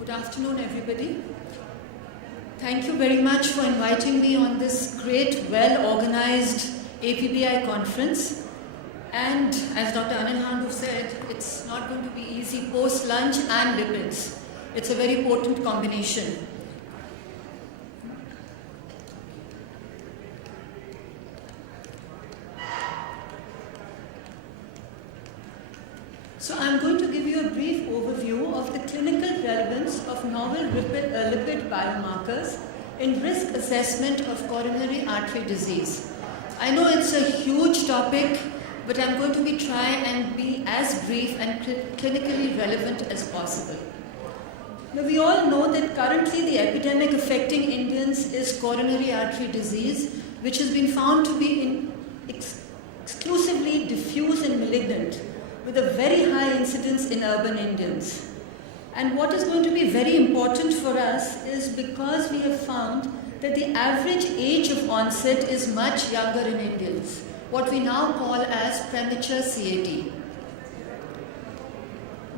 Good afternoon, everybody. Thank you very much for inviting me on this great, well-organized APBI conference. And as Dr. Anil Handu said, it's not going to be easy post-lunch and lipids. It's a very potent combination. So I'm going to give you a brief overview of the clinical relevance of novel lipid biomarkers in risk assessment of coronary artery disease. I know it's a huge topic, but I'm going to try and be as brief and clinically relevant as possible. Now, we all know that currently the epidemic affecting Indians is coronary artery disease, which has been found to be exclusively diffuse and malignant, with a very high incidence in urban Indians. And what is going to be very important for us is because we have found that the average age of onset is much younger in Indians, what we now call as premature CAD.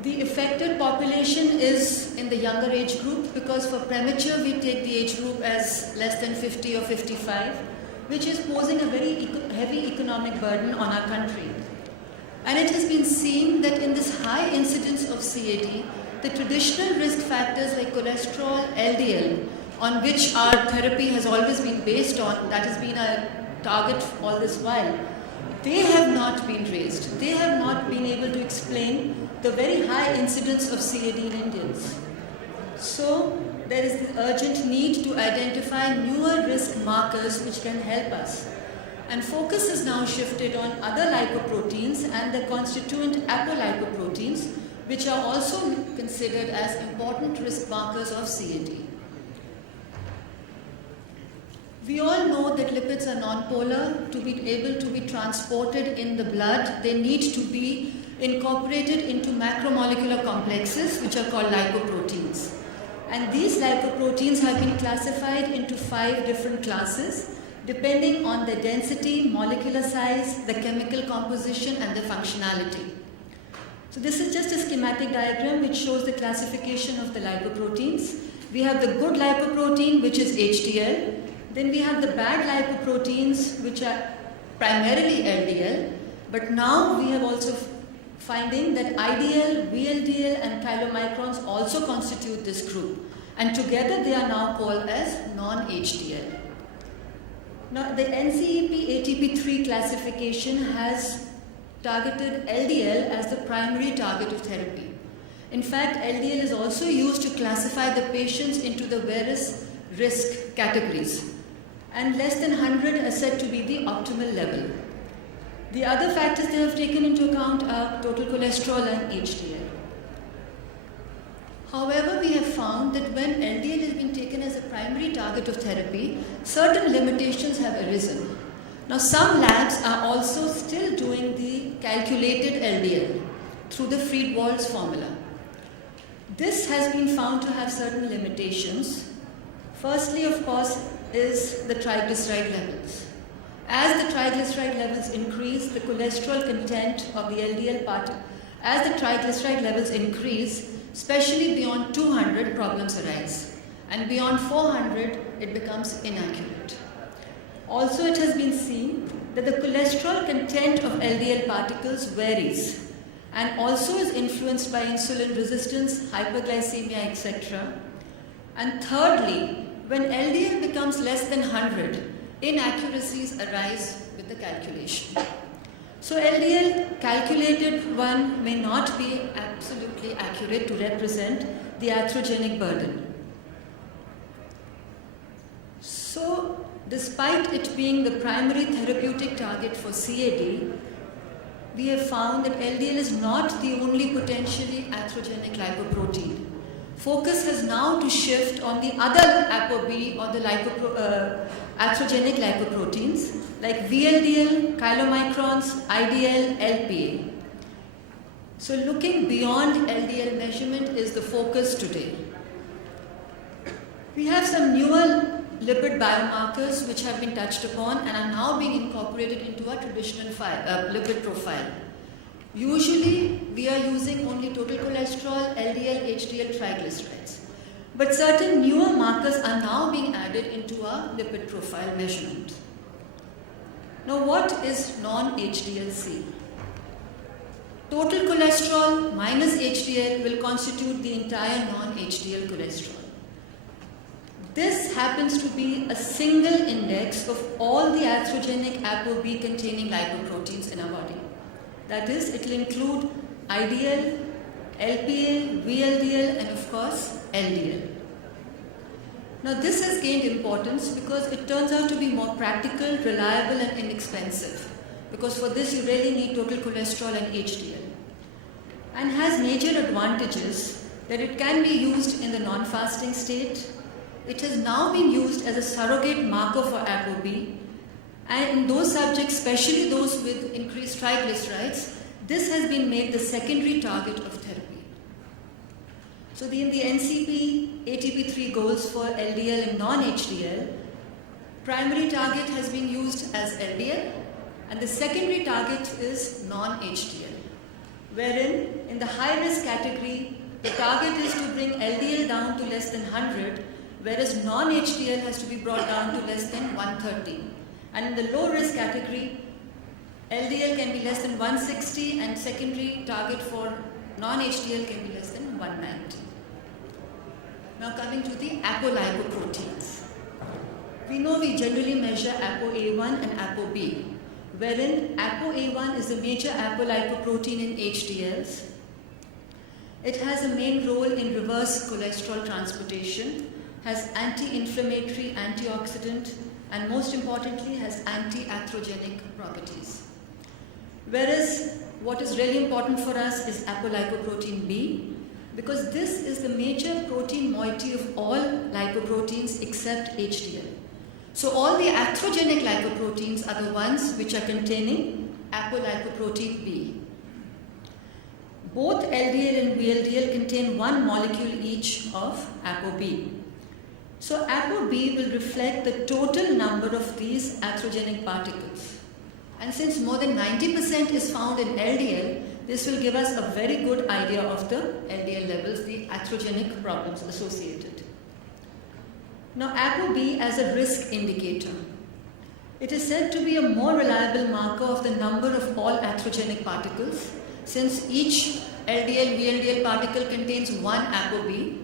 The affected population is in the younger age group because for premature we take the age group as less than 50 or 55, which is posing a very heavy economic burden on our country. And it has been seen that in this high incidence of CAD, the traditional risk factors like cholesterol, LDL, on which our therapy has always been based on, that has been a target all this while, they have not been raised. They have not been able to explain the very high incidence of CAD in Indians. So there is the urgent need to identify newer risk markers which can help us. And focus is now shifted on other lipoproteins and the constituent apolipoproteins, which are also considered as important risk markers of CAD. We all know that lipids are nonpolar. To be able to be transported in the blood, they need to be incorporated into macromolecular complexes, which are called lipoproteins. And these lipoproteins have been classified into 5 different classes, depending on the density, molecular size, the chemical composition, and the functionality. So this is just a schematic diagram which shows the classification of the lipoproteins. We have the good lipoprotein, which is HDL. Then we have the bad lipoproteins, which are primarily LDL. But now we have also finding that IDL, VLDL, and chylomicrons also constitute this group. And together they are now called as non-HDL. Now, the NCEP ATP3 classification has targeted LDL as the primary target of therapy. In fact, LDL is also used to classify the patients into the various risk categories, and less than 100 are said to be the optimal level. The other factors they have taken into account are total cholesterol and HDL. However, we have found that when LDL has been taken as a primary target of therapy, certain limitations have arisen. Now, some labs are also still doing the calculated LDL through the Fried-Waltz formula. This has been found to have certain limitations. Firstly, of course, is the triglyceride levels. As the triglyceride levels increase, the cholesterol content of the LDL particle, as the triglyceride levels increase, especially beyond 200, problems arise. And beyond 400, it becomes inaccurate. Also, it has been seen that the cholesterol content of LDL particles varies and also is influenced by insulin resistance, hyperglycemia, etc. And thirdly, when LDL becomes less than 100, inaccuracies arise with the calculation. So LDL calculated one may not be absolutely accurate to represent the atherogenic burden. So despite it being the primary therapeutic target for CAD, we have found that LDL is not the only potentially atherogenic lipoprotein. Focus has now to shift on the other ApoB or the atherogenic lipoproteins like VLDL, chylomicrons, IDL, LPA. So looking beyond LDL measurement is the focus today. We have some newer lipid biomarkers which have been touched upon and are now being incorporated into our traditional lipid profile. Usually, we are using only total cholesterol, LDL, HDL, triglycerides. But certain newer markers are now being added into our lipid profile measurement. Now, what is non-HDL-C? Total cholesterol minus HDL will constitute the entire non-HDL cholesterol. This happens to be a single index of all the atherogenic ApoB containing lipoproteins in our body. That is, it will include IDL, LPL, VLDL, and of course, LDL. Now, this has gained importance because it turns out to be more practical, reliable, and inexpensive. Because for this, you really need total cholesterol and HDL. And has major advantages that it can be used in the non-fasting state. It has now been used as a surrogate marker for ApoB. And in those subjects, especially those with increased triglycerides, this has been made the secondary target of therapy. So in the NCP ATP3 goals for LDL and non-HDL, primary target has been used as LDL and the secondary target is non-HDL, wherein in the high-risk category, the target is to bring LDL down to less than 100, whereas non-HDL has to be brought down to less than 130. And in the low-risk category, LDL can be less than 160 and secondary target for non-HDL can be less than 190. Now coming to the apolipoproteins. We know we generally measure ApoA1 and ApoB, wherein ApoA1 is the major apolipoprotein in HDLs. It has a main role in reverse cholesterol transportation, has anti-inflammatory, antioxidant, and most importantly has anti-atherogenic properties. Whereas what is really important for us is apolipoprotein B, because this is the major protein moiety of all lipoproteins except HDL. So all the atherogenic lipoproteins are the ones which are containing apolipoprotein B. Both LDL and VLDL contain one molecule each of ApoB. So ApoB will reflect the total number of these atherogenic particles. And since more than 90% is found in LDL, this will give us a very good idea of the LDL levels, the atherogenic problems associated. Now ApoB as a risk indicator. It is said to be a more reliable marker of the number of all atherogenic particles, since each LDL, VLDL particle contains one ApoB,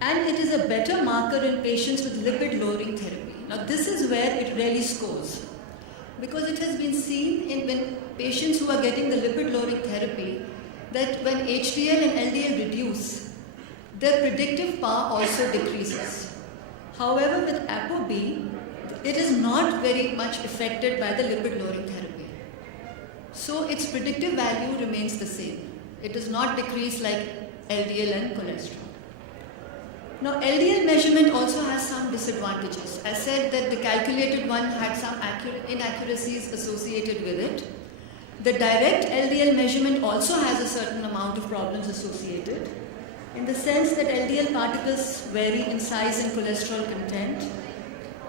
and it is a better marker in patients with lipid-lowering therapy. Now this is where it really scores, because it has been seen when patients who are getting the lipid-lowering therapy that when HDL and LDL reduce, their predictive power also decreases. However, with ApoB, it is not very much affected by the lipid-lowering therapy. So its predictive value remains the same. It does not decrease like LDL and cholesterol. Now, LDL measurement also has some disadvantages. I said that the calculated one had some inaccuracies associated with it. The direct LDL measurement also has a certain amount of problems associated, in the sense that LDL particles vary in size and cholesterol content,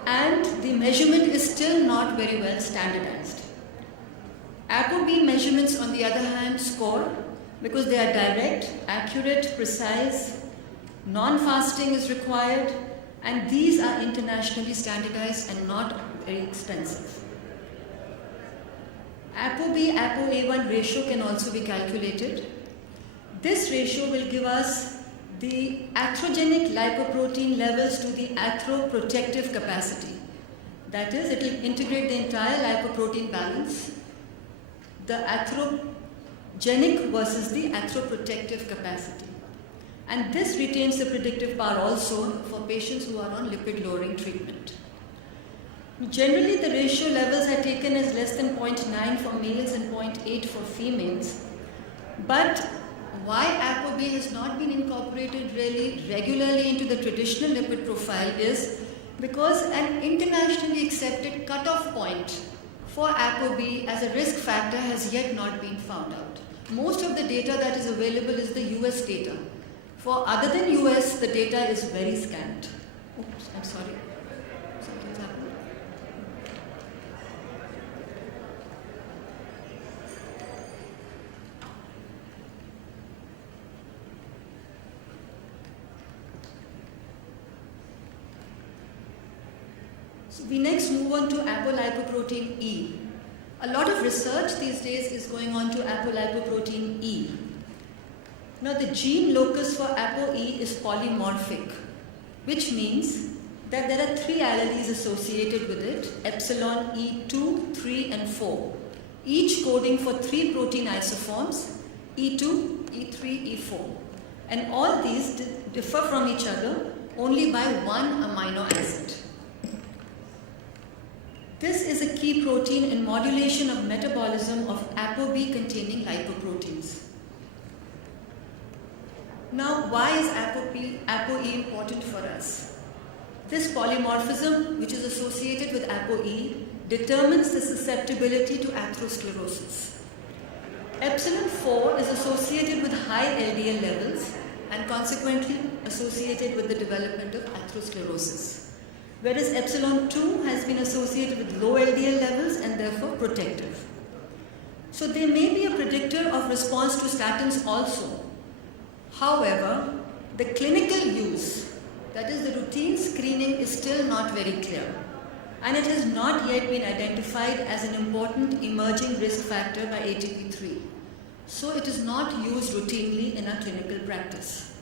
and the measurement is still not very well standardized. ApoB measurements, on the other hand, score because they are direct, accurate, precise. Non-fasting is required, and these are internationally standardized and not very expensive. ApoB-ApoA1 ratio can also be calculated. This ratio will give us the atherogenic lipoprotein levels to the atheroprotective capacity. That is, it will integrate the entire lipoprotein balance, the atherogenic versus the atheroprotective capacity. And this retains the predictive power also for patients who are on lipid-lowering treatment. Generally, the ratio levels are taken as less than 0.9 for males and 0.8 for females. But why ApoB has not been incorporated really regularly into the traditional lipid profile is because an internationally accepted cutoff point for ApoB as a risk factor has yet not been found out. Most of the data that is available is the US data. For other than US, the data is very scant. Oops, I'm sorry. Something's happened. So we next move on to apolipoprotein E. A lot of research these days is going on to apolipoprotein E. Now the gene locus for ApoE is polymorphic, which means that there are 3 alleles associated with it, epsilon, E2, 3 and 4, each coding for 3 protein isoforms, E2, E3, E4. And all these differ from each other only by 1 amino acid. This is a key protein in modulation of metabolism of ApoB containing lipoproteins. Now, why is ApoE important for us? This polymorphism, which is associated with ApoE, determines the susceptibility to atherosclerosis. Epsilon 4 is associated with high LDL levels and consequently associated with the development of atherosclerosis, whereas epsilon 2 has been associated with low LDL levels and therefore protective. So they may be a predictor of response to statins also. However, the clinical use, that is the routine screening, is still not very clear, and it has not yet been identified as an important emerging risk factor by ATP3. So it is not used routinely in our clinical practice.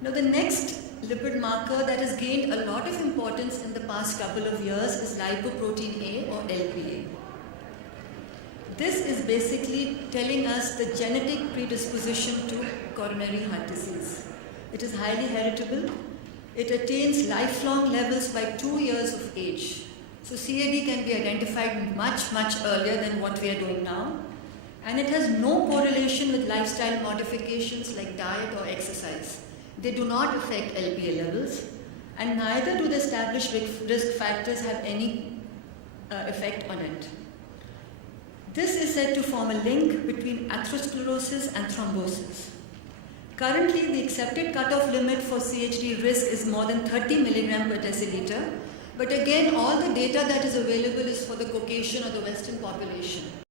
Now the next lipid marker that has gained a lot of importance in the past couple of years is lipoprotein A or LPA. This is basically telling us the genetic predisposition to coronary heart disease. It is highly heritable. It attains lifelong levels by 2 years of age. So CAD can be identified much earlier than what we are doing now. And it has no correlation with lifestyle modifications like diet or exercise. They do not affect LPA levels, and neither do the established risk factors have any effect on it. This is said to form a link between atherosclerosis and thrombosis. Currently, the accepted cutoff limit for CHD risk is more than 30 milligram per deciliter, but again, all the data that is available is for the Caucasian or the Western population.